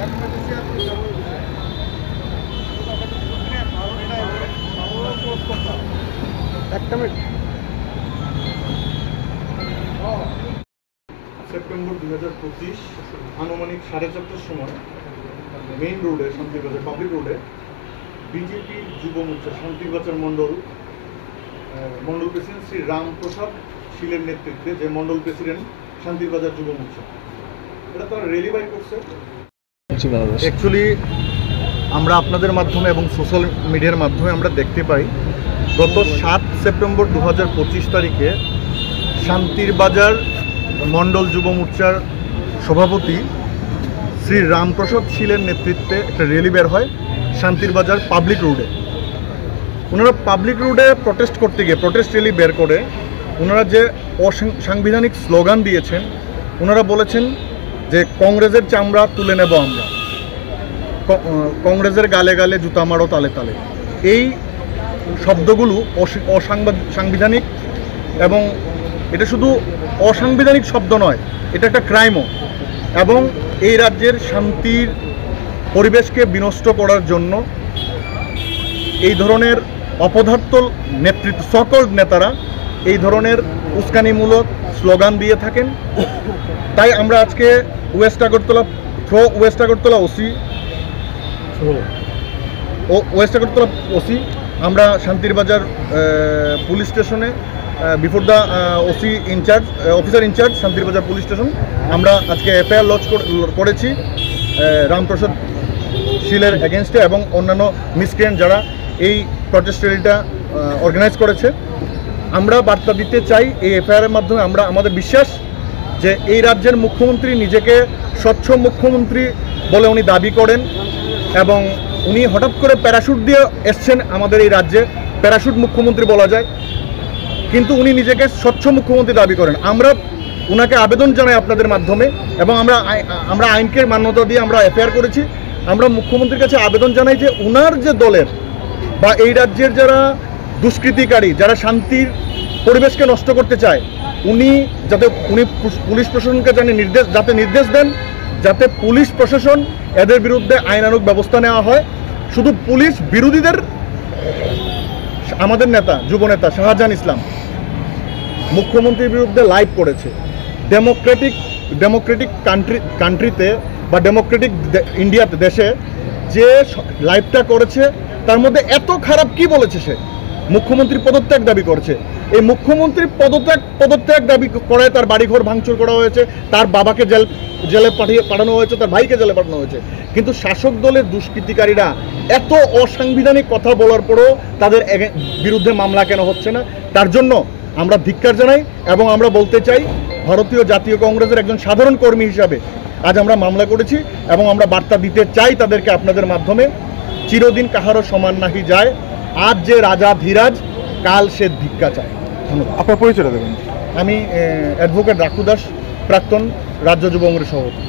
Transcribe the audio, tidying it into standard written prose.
September 2025 আনুমানিক 4:30টার সময় main রোডে শান্তিবাজার পাবলিক রোডে বিজেপি যুব মোর্চা শান্তিবাজার মণ্ডল প্রেসিডেন্ট শ্রী রামপ্রসাদ শীলের নেতৃত্বে যে মণ্ডল প্রেসিডেন্ট শান্তিবাজার যুব মোর্চা এটা তারা রেলি বাই করছে। অ্যাকচুয়ালি আমরা আপনাদের মাধ্যমে এবং সোশ্যাল মিডিয়ার মাধ্যমে আমরা দেখতে পাই গত 7 সেপ্টেম্বর 2025 তারিখে শান্তিবাজার মণ্ডল যুব মোর্চার সভাপতি শ্রী রামপ্রসাদ শীলের নেতৃত্বে একটা র্যালি বের হয় শান্তিবাজার পাবলিক রোডে। ওনারা পাবলিক রোডে প্রটেস্ট করতে গিয়ে প্রটেস্ট র্যালি বের করে ওনারা যে অসাংবিধানিক স্লোগান দিয়েছেন, ওনারা বলেছেন যে কংগ্রেসের চামড়া তুলে নেব আমরা, কংগ্রেসের গালে গালে জুতা মারো তালে তালে। এই শব্দগুলো অসাংবিধানিক এবং এটা শুধু অসাংবিধানিক শব্দ নয়, এটা একটা ক্রাইমও। এবং এই রাজ্যের শান্তির পরিবেশকে বিনষ্ট করার জন্য এই ধরনের অপদার্থ নেতৃত্ব সকল নেতারা এই ধরনের উস্কানিমূলক স্লোগান দিয়ে থাকেন। তাই আমরা আজকে ওয়েস্ট আগরতলা ওসি আমরা শান্তিবাজার পুলিশ স্টেশনে before the officer incharge Shantibazar police station আমরা আজকে এফআইআর লঞ্চ করেছি রামপ্রসাদ শীলের এগেনস্টে এবং অন্যান্য মিসক্রিয়েন্ট যারা এই প্রটেস্ট র্যালিটা অর্গানাইজ করেছে। আমরা বার্তা দিতে চাই এই এফআইআরের মাধ্যমে, আমরা আমাদের বিশ্বাস যে এই রাজ্যের মুখ্যমন্ত্রী নিজেকে স্বচ্ছ মুখ্যমন্ত্রী বলে উনি দাবি করেন এবং উনি হঠাৎ করে প্যারাশুট দিয়ে এসছেন আমাদের এই রাজ্যে, প্যারাশুট মুখ্যমন্ত্রী বলা যায়, কিন্তু উনি নিজেকে স্বচ্ছ মুখ্যমন্ত্রী দাবি করেন। আমরা ওনাকে আবেদন জানাই আপনাদের মাধ্যমে এবং আমরা আইনকে মান্যতা দিয়ে আমরা এফআইআর করেছি। আমরা মুখ্যমন্ত্রীর কাছে আবেদন জানাই যে ওনার যে দলের বা এই রাজ্যের যারা দুষ্কৃতিকারী, যারা শান্তির পরিবেশকে নষ্ট করতে চায়, উনি পুলিশ প্রশাসনকে নির্দেশ দেন যাতে পুলিশ প্রশাসন এদের বিরুদ্ধে আইনানুগ ব্যবস্থা নেওয়া হয়। শুধু পুলিশ বিরোধীদের আমাদের নেতা যুবনেতা শাহজাহান ইসলাম মুখ্যমন্ত্রীর বিরুদ্ধে লাইভ করেছে। ডেমোক্রেটিক কান্ট্রিতে বা ডেমোক্রেটিক ইন্ডিয়াতে দেশে যে লাইভটা করেছে তার মধ্যে এত খারাপ কি বলেছে? সে মুখ্যমন্ত্রী পদত্যাগ দাবি করছে। এই মুখ্যমন্ত্রী পদত্যাগ দাবি করায় তার বাড়িঘর ভাঙচুর করা হয়েছে, তার বাবাকে জেলে পাঠানো হয়েছে, তার ভাইকে জেলে পাঠানো হয়েছে। কিন্তু শাসক দলের দুষ্কৃতিকারীরা এত অসাংবিধানিক কথা বলার পরও তাদের বিরুদ্ধে মামলা কেন হচ্ছে না? তার জন্য আমরা ধিক্কার জানাই এবং আমরা বলতে চাই ভারতীয় জাতীয় কংগ্রেসের একজন সাধারণ কর্মী হিসাবে আজ আমরা মামলা করেছি এবং আমরা বার্তা দিতে চাই তাদেরকে আপনাদের মাধ্যমে, চিরদিন কাহারও সমান নাহি যায়, আজ যে রাজা ধীরাজ কাল সে ভিক্ষা চায়। ধন্যবাদ। আপনার পরিচয়টা দেবেন। আমি অ্যাডভোকেট রাখু দাস, প্রাক্তন রাজ্য যুব কংগ্রেস সভাপতি।